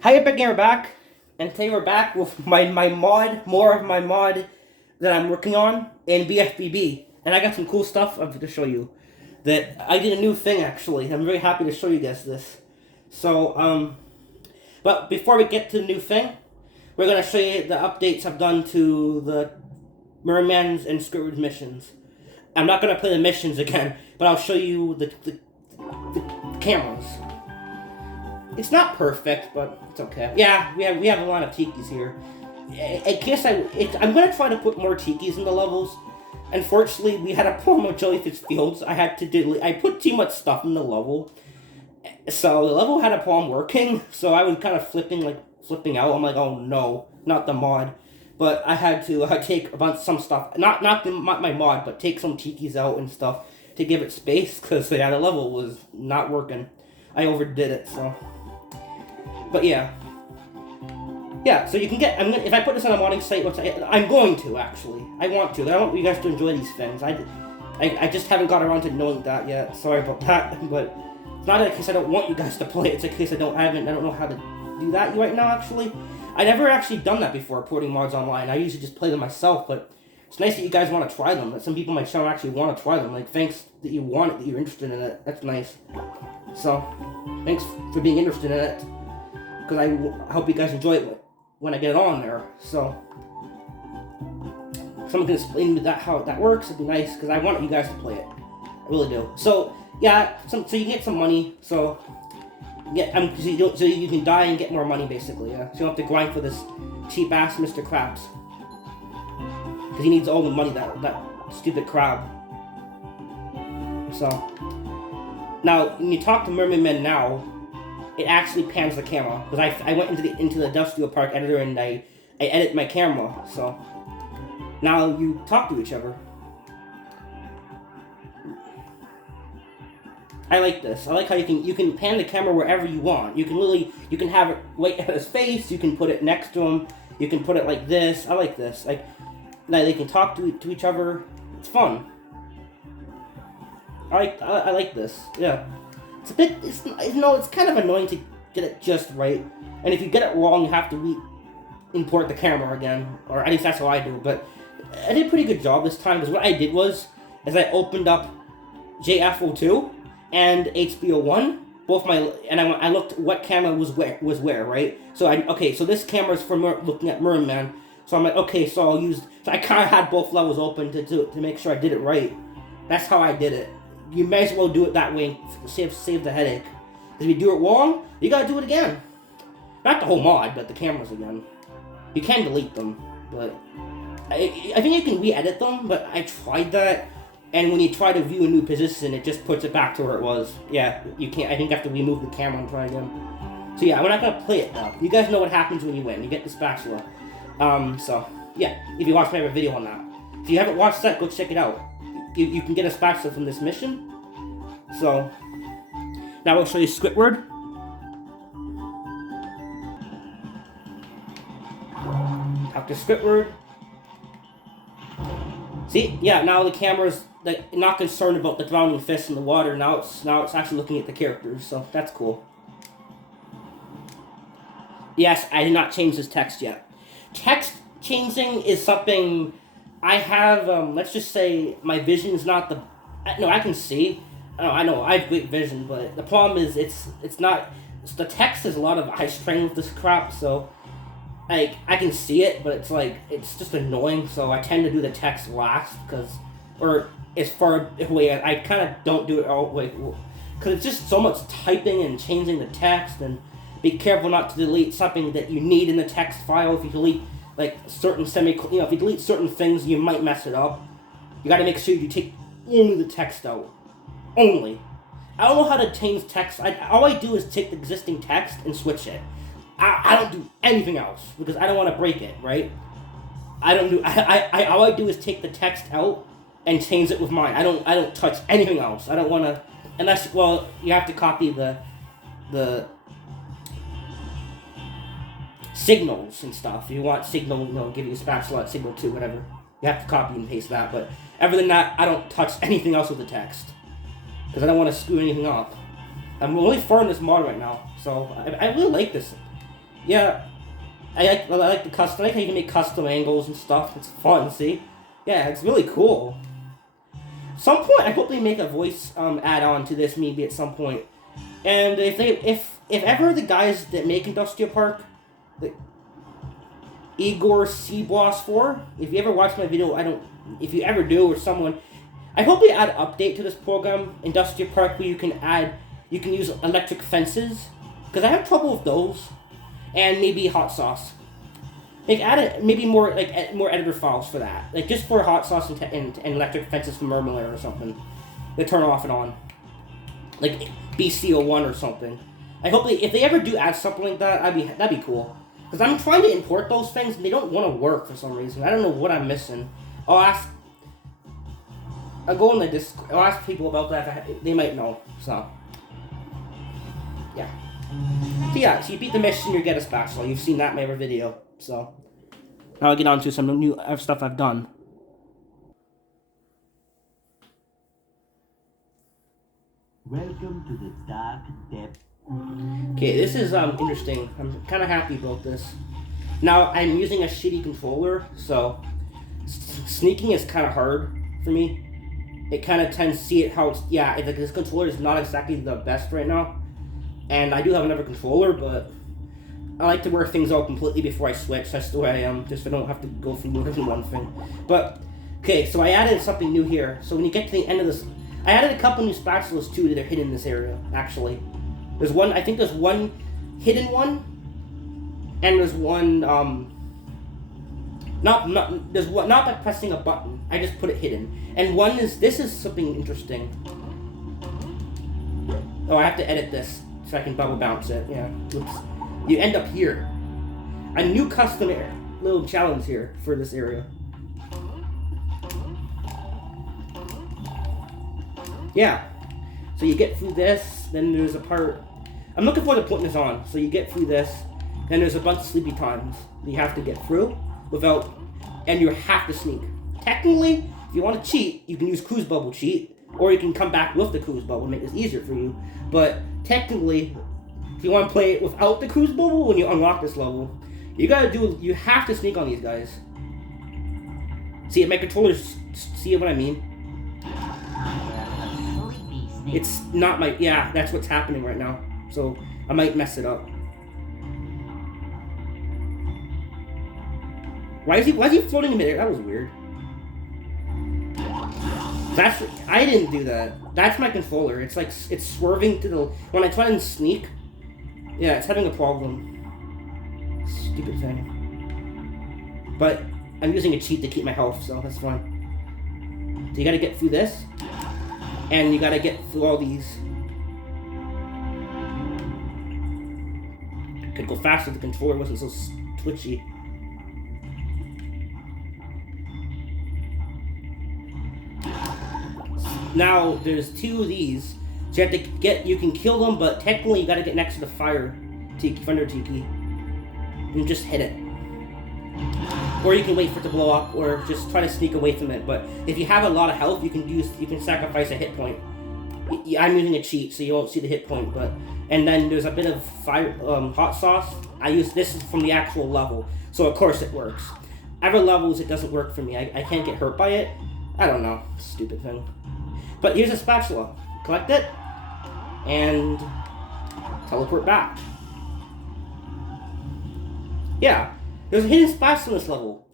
Hi, Epic Gamer back, and today we're back with my mod, more of my mod that I'm working on in BFBB, and I got some cool stuff to show you. That I did a new thing actually. I'm very happy to show you guys this. But before we get to the new thing, we're gonna show you the updates I've done to the Merman's and Squidward's missions. I'm not gonna play the missions again, but I'll show you the cameras. It's not perfect, but it's okay. Yeah, we have a lot of tikis here. In case I'm gonna try to put more tikis in the levels. Unfortunately, we had a problem with Jellyfish Fields. I put too much stuff in the level, so the level had a problem working. So I was kind of flipping out. I'm like, oh no, not the mod. But I had to take some stuff, not my mod, but take some tikis out and stuff to give it space because the level was not working. I overdid it, so. But yeah, so you can get. If I put this on a modding site, which I'm going to actually. I want to. I want you guys to enjoy these things. I just haven't got around to knowing that yet. Sorry about that. But it's not in case I don't want you guys to play. It's in case I don't know how to do that right now. Actually, I never actually done that before. Porting mods online. I usually just play them myself. But it's nice that you guys want to try them. That some people on my channel actually want to try them. Like, thanks that you want it. That you're interested in it. That's nice. So, thanks for being interested in it. Because I hope you guys enjoy it when I get it on there. So, if someone can explain to me how that works, it'd be nice, because I want you guys to play it. I really do. So, yeah, so you can get some money, so you can die and get more money, basically, yeah? So you don't have to grind for this cheap-ass Mr. Krabs. Because he needs all the money, that stupid crab. So, now, when you talk to Mermaid Men now, it actually pans the camera, because I went into the Industrial Park editor and I edit my camera, so now you talk to each other. I like this. I like how you can pan the camera wherever you want. You can have it right at his face. You can put it next to him. You can put it like this. I like this. Like they can talk to each other. It's fun. I like this. Yeah. It's kind of annoying to get it just right. And if you get it wrong, you have to import the camera again. Or at least that's how I do. But I did a pretty good job this time, because what I did was I opened up JF02 and HBO1. I looked what camera was where, right? So so this camera is for looking at Merman. So I'm like, okay, so I kind of had both levels open to make sure I did it right. That's how I did it. You may as well do it that way and save the headache. If you do it wrong, you gotta do it again. Not the whole mod, but the cameras again. You can delete them, but I think you can re-edit them, but I tried that, and when you try to view a new position, it just puts it back to where it was. Yeah, you can't. I think you have to remove the camera and try again. So yeah, we're not gonna play it though. You guys know what happens when you win. You get the spatula. So yeah, if you watched my other video on that. If you haven't watched that, go check it out. You can get a spatula from this mission. So, now we'll show you Squidward. Talk to Squidward. See? Yeah, now the camera's not concerned about the drowning fish in the water. Now it's actually looking at the characters, so that's cool. Yes, I did not change this text yet. Text changing is something I have, let's just say my vision is not the... No, I can see. I know, I have great vision, but the problem is it's not... The text has a lot of eye strain with this crap, so... I can see it, but it's just annoying, so I tend to do the text last, or as far away, I kind of don't do it all the way, because it's just so much typing and changing the text, and be careful not to delete something that you need in the text file. If you delete certain if you delete certain things, you might mess it up. You gotta make sure you take only the text out. Only. I don't know how to change text. All I do is take the existing text and switch it. I don't do anything else, because I don't want to break it, right? All I do is take the text out and change it with mine. I don't touch anything else. I don't want to, unless, well, you have to copy the signals and stuff. If you want signal, give you a spatula at signal 2, whatever. You have to copy and paste that, but other than that, I don't touch anything else with the text. Because I don't want to screw anything up. I'm only 4 in this mod right now, so I really like this. Yeah, I like the custom. I like how you can make custom angles and stuff. It's fun. See, yeah, it's really cool. Some point, I hope they make a voice add-on to this maybe at some point. And if ever the guys that make Industrial Park, the Igor Seaboss 4, if you ever watch my video, if you ever do, or someone, I hope they add an update to this program, Industrial Park, where you can use electric fences, because I have trouble with those, and maybe hot sauce. Like add maybe more editor files for that, like just for hot sauce and electric fences from Murmler or something, they turn off and on, like BC01 or something. I hope if they ever do add something like that, that'd be cool. Because I'm trying to import those things and they don't want to work for some reason. I don't know what I'm missing. I'll go on the Discord. I'll ask people about that. They might know. So yeah. So yeah. So you beat the mission, you get a spatula. You've seen that in my other video. So now I'll get on to some new stuff I've done. Welcome to the dark depth. Okay, this is interesting. I'm kind of happy about this. Now I'm using a shitty controller, so sneaking is kind of hard for me. It kind of tends to see it how it's, this controller is not exactly the best right now, and I do have another controller, but I like to work things out completely before I switch. That's the way I am, just so I don't have to go through more than one thing. But okay, so I added something new here. So when you get to the end of this, I added a couple new spatulas too that are hidden in this area. Actually, there's one. I think there's one hidden one, and there's one not by pressing a button. I just put it hidden. And one is, this is something interesting. Oh, I have to edit this so I can bubble bounce it. Yeah. Oops. You end up here. A new custom little challenge here for this area. Yeah. So you get through this, then there's a part. I'm looking forward to putting this on. So you get through this, then there's a bunch of sleepy times that you have to get through without, and you have to sneak. Technically, if you want to cheat, you can use Cruise Bubble cheat, or you can come back with the Cruise Bubble and make this easier for you. But technically, if you want to play it without the Cruise Bubble, when you unlock this level, you have to sneak on these guys. See, my controllers, see what I mean? It's not my, yeah, that's what's happening right now. So, I might mess it up. Why is he floating in midair? That was weird. I didn't do that. That's my controller. It's like, it's swerving to the, when I try and sneak, yeah, it's having a problem. Stupid thing. But I'm using a cheat to keep my health, so that's fine. So you gotta get through this, and you gotta get through all these. Could go faster if the controller wasn't so twitchy. Now there's two of these, so you have to get. You can kill them, but technically you gotta get next to the fire tiki, thunder tiki, and just hit it. Or you can wait for it to blow up, or just try to sneak away from it. But if you have a lot of health, you can sacrifice a hit point. I'm using a cheat, so you won't see the hit point. And then there's a bit of fire, hot sauce. I use this from the actual level, so of course it works. Other levels it doesn't work for me. I can't get hurt by it. I don't know, stupid thing. But here's a spatula. Collect it, and teleport back. Yeah, there's a hidden spatula in this level.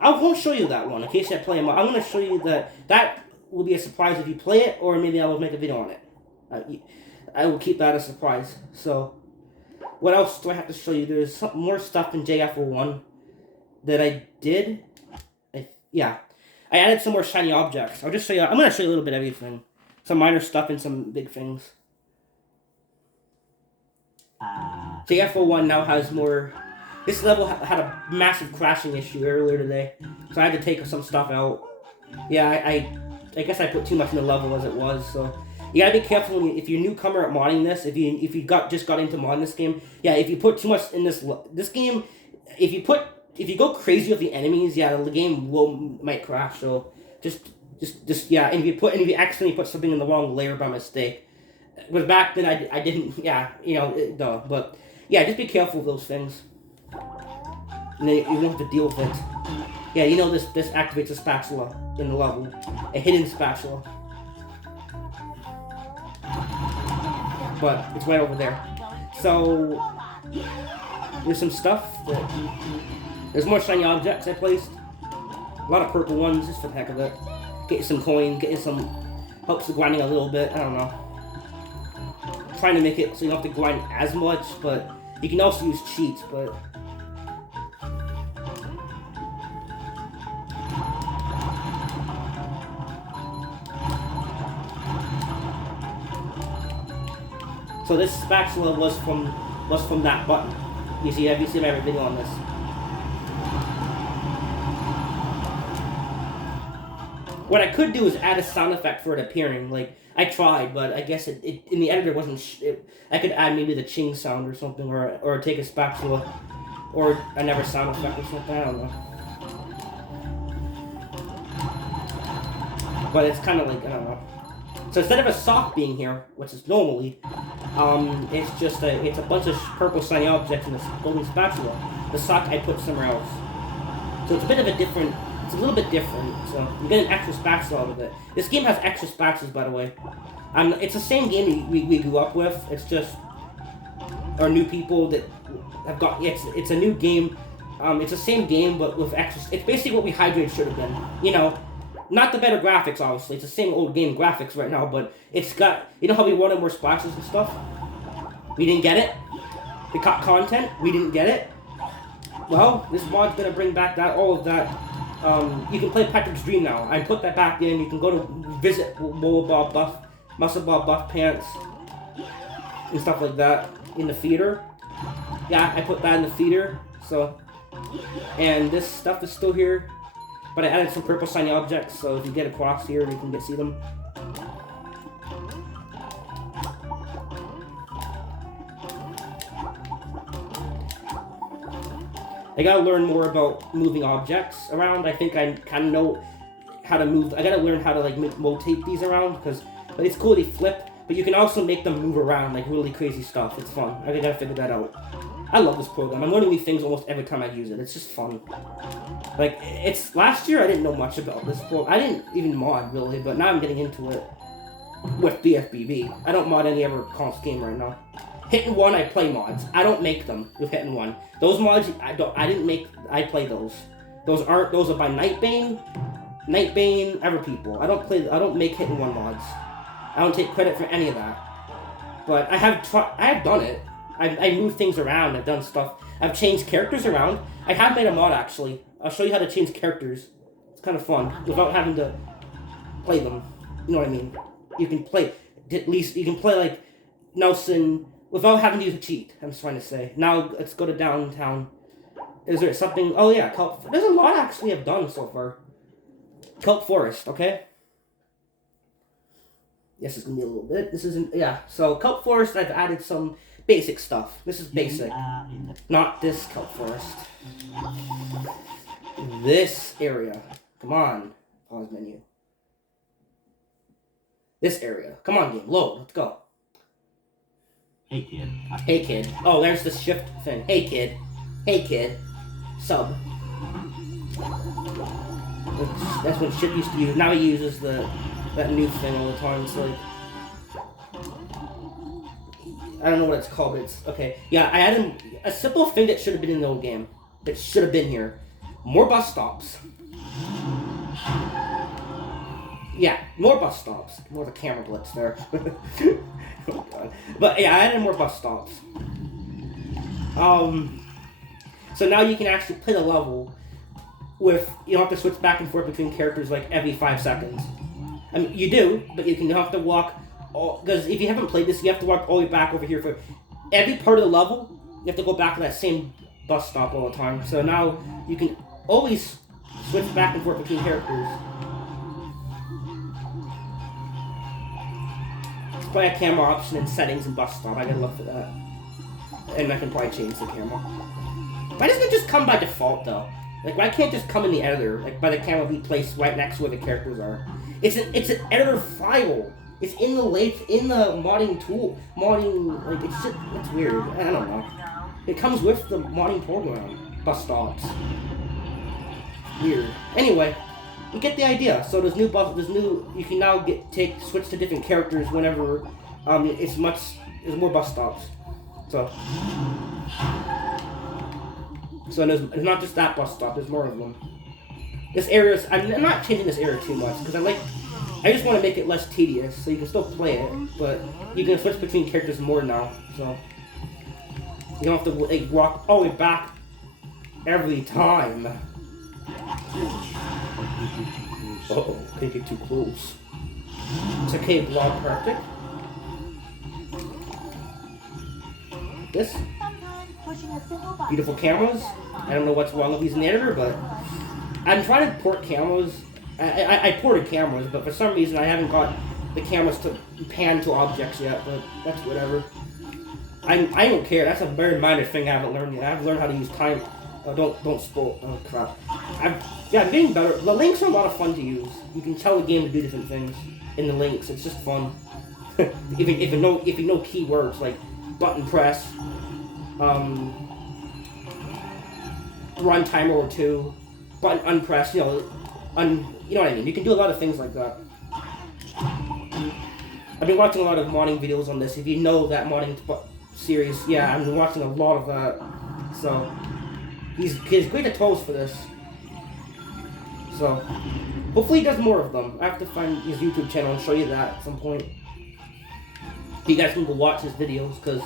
I won't show you that one in case I play them. I'm going to show you that will be a surprise if you play it, or maybe I will make a video on it. I will keep that a surprise. So, what else do I have to show you? There's some more stuff in JF41 that I did. I added some more shiny objects. I'll just show you. I'm going to show you a little bit of everything. Some minor stuff and some big things. JF41 now has more. This level had a massive crashing issue earlier today, so I had to take some stuff out. Yeah, I guess I put too much in the level as it was, so you gotta be careful if you're a newcomer at modding this. If you just got into modding this game, yeah, if you put too much in this game, if you go crazy with the enemies, yeah, the game might crash. So just yeah, and if you accidentally put something in the wrong layer by mistake, but back then I didn't, yeah, but yeah, just be careful of those things. And then you won't have to deal with it. Yeah, you know this activates a spatula in the level. A hidden spatula. But it's right over there. So there's some stuff there's more shiny objects I placed. A lot of purple ones just for the heck of it. Get you some coin, get you some helps the grinding a little bit, I don't know. Trying to make it so you don't have to grind as much, but you can also use cheats, but so this spatula was from that button. Have you seen my video on this? What I could do is add a sound effect for it appearing. Like I tried, but I guess it in the editor wasn't. I could add maybe the ching sound or something, or take a spatula, or another sound effect or something. I don't know. But it's kind of like I don't know. So instead of a sock being here, which is normally, it's just it's a bunch of purple shiny objects in this golden spatula. The sock I put somewhere else. So it's a bit of a different. It's a little bit different. So you get an extra spatula out of it. This game has extra spatulas, by the way. It's the same game we grew up with. It's just our new people that have got. It's a new game. It's the same game, but with extra. It's basically what we Hydrate should have been. You know. Not the better graphics, obviously. It's the same old game graphics right now, but it's got... You know how we wanted more splashes and stuff? We didn't get it. We cut content. We didn't get it. Well, this mod's gonna bring back all of that. You can play Patrick's Dream now. I put that back in. You can go to visit Muscle Bob Buff Pants, and stuff like that in the theater. Yeah, I put that in the theater. So, and this stuff is still here. But I added some purple shiny objects, so if you get across here, you can see them. I gotta learn more about moving objects around. I think I kind of know how to move. I gotta learn how to like rotate these around because it's cool they flip, but you can also make them move around like really crazy stuff. It's fun. I gotta figure that out. I love this program. I'm learning new things almost every time I use it. It's just fun. Like, it's... Last year, I didn't know much about this program. I didn't even mod, really, but now I'm getting into it with BFBB. I don't mod any other console game right now. Hit and One, I play mods. I don't make them with Hit and One. Those mods, I didn't make... I play those. Those are by Nightbane, other people. I don't make Hit and One mods. I don't take credit for any of that. But I have done it. I moved things around, I've done stuff. I've changed characters around. I have made a mod, actually. I'll show you how to change characters. It's kind of fun, without having to play them. You know what I mean? You can play, at least, you can play, like, Nelson, without having to use a cheat, I'm just trying to say. Now, let's go to downtown. Is there something, oh yeah, there's a lot, actually, I've done so far. Kelp Forest, okay? Yes, it's gonna be a little bit. This isn't, yeah. So, Kelp Forest, I've added some basic stuff. This is basic. Not this Kelp Forest. This area. Come on. Pause menu. This area. Come on, game. Load. Let's go. Hey, kid. Hey, kid. Oh, there's the shift thing. Hey, kid. Hey, kid. Sub. That's what Ship used to use. Now he uses that new thing all the time. It's like... I don't know what it's called, but it's... Okay. Yeah, I added a simple thing that should have been in the old game. That should have been here. More bus stops. Yeah, more bus stops. More the camera blitz there. Oh, God. But yeah, I added more bus stops. So now you can actually play the level with... You don't have to switch back and forth between characters like every 5 seconds. I mean, you do, but you have to walk... Because if you haven't played this, you have to walk all the way back over here for every part of the level. You have to go back to that same bus stop all the time. So now you can always switch back and forth between characters. It's probably a camera option in settings and bus stop. I gotta look for that. And I can probably change the camera. Why doesn't it just come by default though? Like, why can't it just come in the editor? Like, by the camera be placed right next to where the characters are. It's an editor file. It's in the modding tool. Modding, like, it's weird. I don't know. It comes with the modding program. Bus stops. Weird. Anyway, you get the idea. So there's you can now switch to different characters whenever there's more bus stops. So there's not just that bus stop, there's more of them. This area I'm not changing this area too much because I just want to make it less tedious, so you can still play it, but you can switch between characters more now, so you don't have to walk all the way back every time. Uh-oh, can't get too close. It's okay, Blob Arctic. This. Beautiful cameras. I don't know what's wrong with these in the editor, but I'm trying to port cameras. I ported cameras, but for some reason I haven't got the cameras to pan to objects yet, but that's whatever. I don't care. That's a very minor thing I haven't learned yet. I've learned how to use time. Don't spoil. Oh crap. I'm getting better. The links are a lot of fun to use. You can tell the game to do different things in the links. It's just fun. if you know keywords like button press, run timer or two, button unpress. You know what I mean. You can do a lot of things like that. I've been watching a lot of modding videos on this. If you know that modding series, yeah, I've been watching a lot of that. So. He's great tutorials for this. So, hopefully he does more of them. I have to find his YouTube channel and show you that at some point. You guys need to watch his videos, because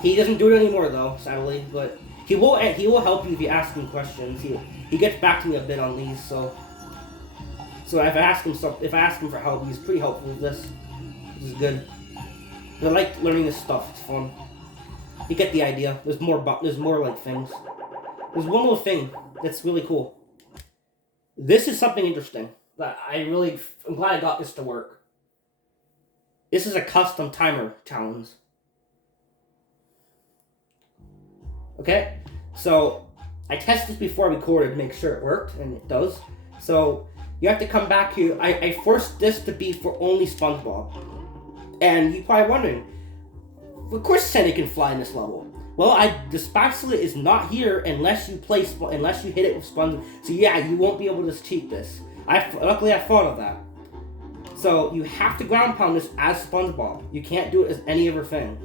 he doesn't do it anymore though, sadly. But he will help you if you ask him questions. He gets back to me a bit on these, so if I ask him for help, he's pretty helpful with this. This is good. I like learning this stuff, it's fun. You get the idea. There's more like things. There's one more thing that's really cool. This is something interesting that I'm glad I got this to work. This is a custom timer challenge. Okay? So, I tested this before I recorded to make sure it worked, and it does. So, you have to come back here. I forced this to be for only SpongeBob. And you're probably wondering, of course Sandy can fly in this level. Well, the spatula is not here unless you hit it with SpongeBob. So yeah, you won't be able to cheat this. Luckily I thought of that. So you have to ground pound this as SpongeBob. You can't do it as any other thing.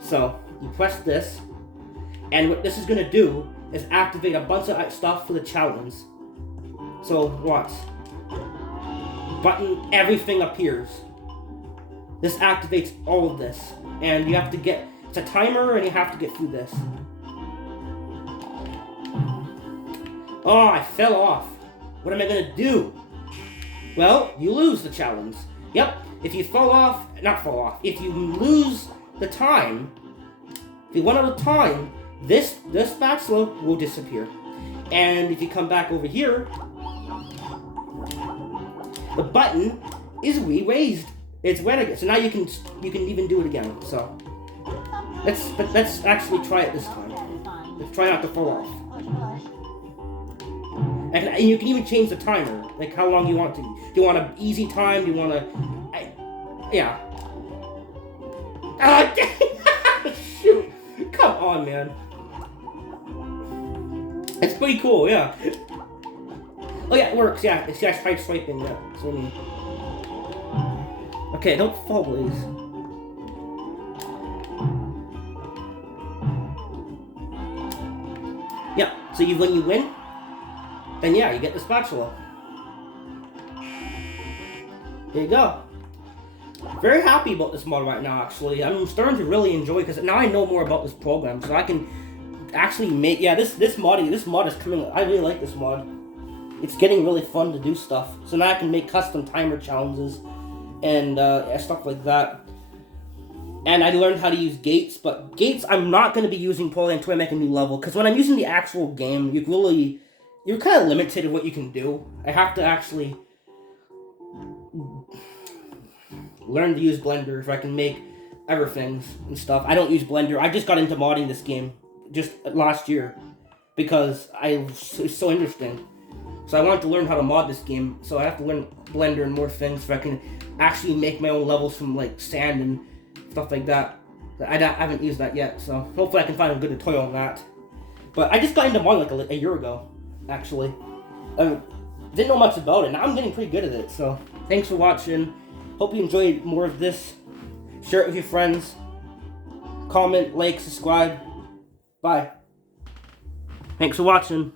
So you press this, and what this is gonna do is activate a bunch of stuff for the challenge. So watch. Button, everything appears. This activates all of this, and you have to get. It's a timer, and you have to get through this. Oh, I fell off. What am I gonna do? Well, you lose the challenge. Yep, if you if you lose the time, if you run out of time, this spatula will disappear. And if you come back over here, the button is re-raised. It's red again, so now you can even do it again. So let's actually try it this time. Let's try not to fall off. And you can even change the timer, like how long you want to. Do you want an easy time? Do you want to? Yeah. Ah, shoot! Come on, man. It's pretty cool, yeah. Oh yeah, it works. Yeah, it's just side swiping. Yeah, so okay, don't fall, please. Yeah. So when you win, then yeah, you get the spatula. There you go. Very happy about this mod right now, actually. I'm starting to really enjoy it because now I know more about this program, so I can actually make. Yeah, this mod is coming. I really like this mod. It's getting really fun to do stuff. So now I can make custom timer challenges and stuff like that. And I learned how to use gates, but gates I'm not going to be using probably until I make a new level, because when I'm using the actual game, you're kind of limited in what you can do. I have to actually learn to use Blender if I can make other things and stuff. I don't use Blender. I just got into modding this game just last year because it's so interesting. So I wanted to learn how to mod this game, so I have to learn Blender and more things so I can actually make my own levels from like sand and stuff like that. I haven't used that yet, so hopefully I can find a good tutorial on that. But I just got into mod like a year ago, actually. Didn't know much about it. Now I'm getting pretty good at it, so thanks for watching. Hope you enjoyed more of this. Share it with your friends. Comment, like, subscribe. Bye. Thanks for watching.